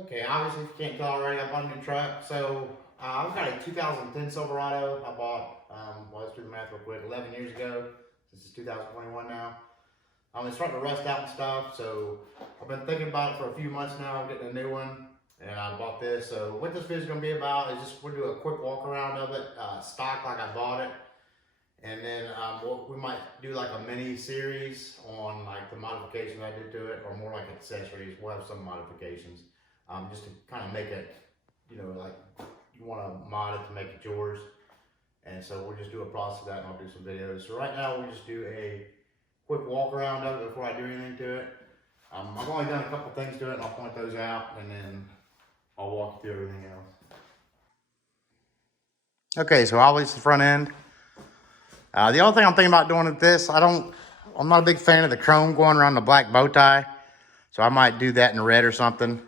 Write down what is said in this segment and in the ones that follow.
Okay, obviously if you can't tell already, I bought a new truck. So I've got a 2010 Silverado I bought, well, let's do the math real quick, 11 years ago. This is 2021 now. It's starting to rust out and stuff, so I've been thinking about it for a few months now, getting a new one. And I bought this. So what this video is going to be about is just we'll do a quick walk around of it, stock like I bought it. And then we might do like a mini series on like the modifications I did to it, or more like accessories. We'll have some modifications, just to kind of make it, like you want to mod it to make it yours. And so we'll just do a process of that, and I'll do some videos. So right now we'll just do a quick walk around of it before I do anything to it. I've only done a couple things to it, and I'll point those out, and then I'll walk you through everything else. Okay, so obviously the front end. The only thing I'm thinking about doing with this, I'm not a big fan of the chrome going around the black bow tie. So I might do that in red or something.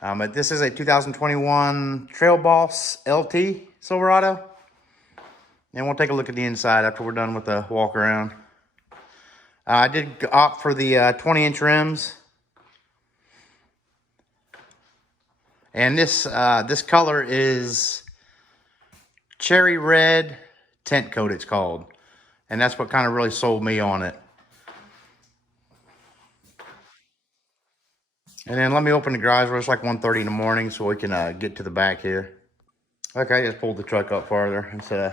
But this is a 2021 Trail Boss LT Silverado. And we'll take a look at the inside after we're done with the walk around. I did opt for the 20-inch rims. And this color is cherry red tint coat, it's called. And that's what kind of really sold me on it. And then let me open the garage door. It's like 1:30 in the morning, so we can get to the back here. Okay, I just pulled the truck up farther instead of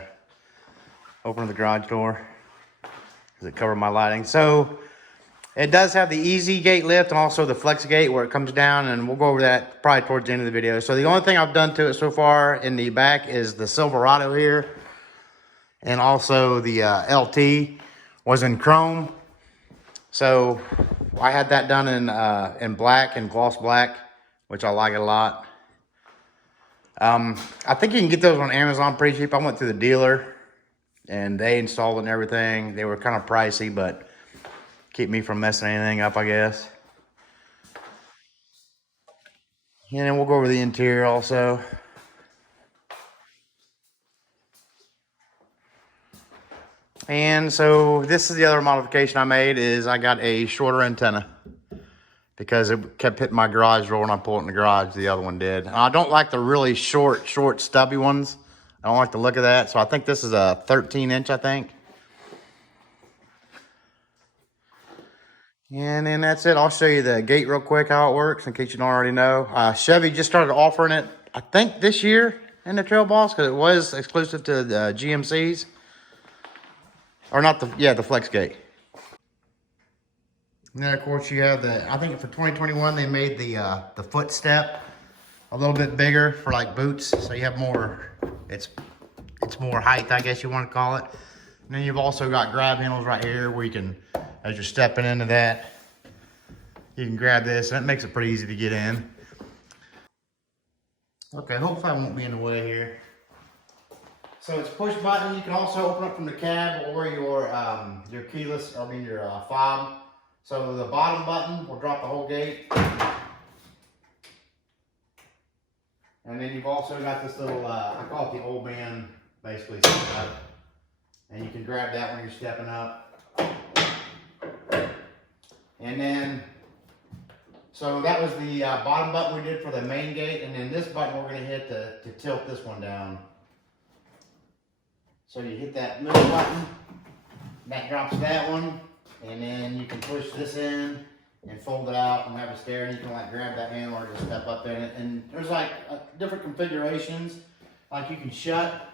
opening the garage door because it covered my lighting. So it does have the easy gate lift and also the Flexgate where it comes down, and we'll go over that probably towards the end of the video. So the only thing I've done to it so far in the back is the Silverado here, and also the LT was in chrome. So I had that done in black and gloss black, which I like it a lot. I think you can get those on Amazon pretty cheap. I went through the dealer and they installed it and everything. They were kind of pricey, but keep me from messing anything up, I guess. And then we'll go over the interior also. And so this is the other modification I made, is I got a shorter antenna because it kept hitting my garage door when I pulled it in the garage. The other one did. And I don't like the really short, stubby ones. I don't like the look of that. So I think this is a 13-inch, I think. And then that's it. I'll show you the gate real quick, how it works, in case you don't already know. Chevy just started offering it, I think, this year in the Trail Boss, because it was exclusive to the GMCs. Or not the, yeah, the Flexgate. And then, of course, you have the, I think for 2021, they made the footstep a little bit bigger for like boots. So you have more, it's more height, I guess you want to call it. And then you've also got grab handles right here where you can, as you're stepping into that, you can grab this, and it makes it pretty easy to get in. Okay, hopefully I won't be in the way here. So it's push button. You can also open up from the cab or your keyless, your fob. So the bottom button will drop the whole gate. And then you've also got this little, I call it the old man, basically, setup. And you can grab that when you're stepping up. And then, so that was the bottom button we did for the main gate. And then this button we're going to hit to tilt this one down. So you hit that middle button, that drops that one, and then you can push this in and fold it out and have a stair, and you can like grab that handle or just step up in it. And there's like different configurations, like you can shut,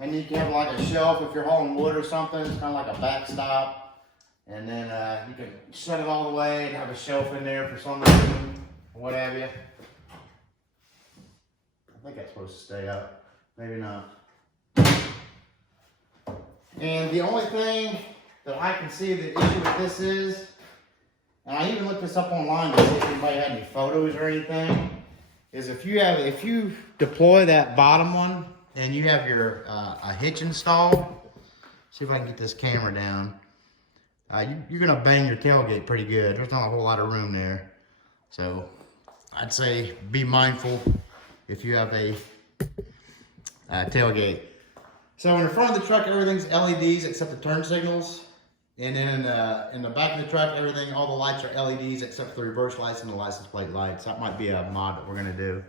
and you can have like a shelf if you're hauling wood or something. It's kind of like a backstop, and then you can shut it all the way and have a shelf in there for some reason, what have you. I think that's supposed to stay up. Maybe not. And the only thing that I can see the issue with this is, and I even looked this up online to see if anybody had any photos or anything, is if you deploy that bottom one and you have your a hitch installed, see if I can get this camera down, you're gonna bang your tailgate pretty good. There's not a whole lot of room there. So I'd say be mindful if you have a tailgate. So in the front of the truck, everything's LEDs except the turn signals. And then in the back of the truck, everything, all the lights are LEDs except for the reverse lights and the license plate lights. That might be a mod that we're gonna do.